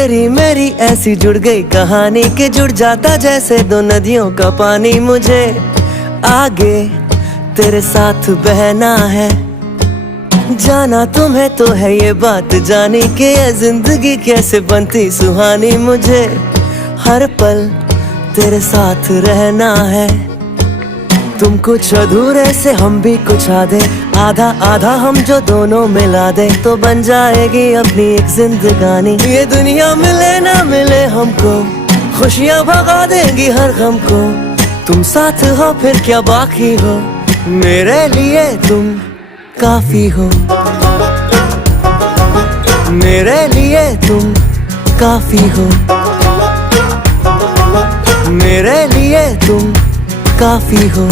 तेरी मेरी ऐसी जुड़ गई कहानी के जुड़ जाता जैसे दो नदियों का पानी। मुझे आगे तेरे साथ बहना है, जाना तुम्हें तो है ये बात जानी के ये जिंदगी कैसे बनती सुहानी। मुझे हर पल तेरे साथ रहना है, तुम कुछ अधूरे से हम भी कुछ आधे, आधा आधा हम जो दोनों मिला दे तो बन जाएगी अपनी एक जिंदगानी। ये दुनिया मिले ना मिले हमको, खुशियाँ भगा देंगी हर गम को। तुम साथ हो फिर क्या बाकी हो, मेरे लिए तुम काफी हो। मेरे लिए तुम काफी हो, मेरे लिए तुम काफी हो।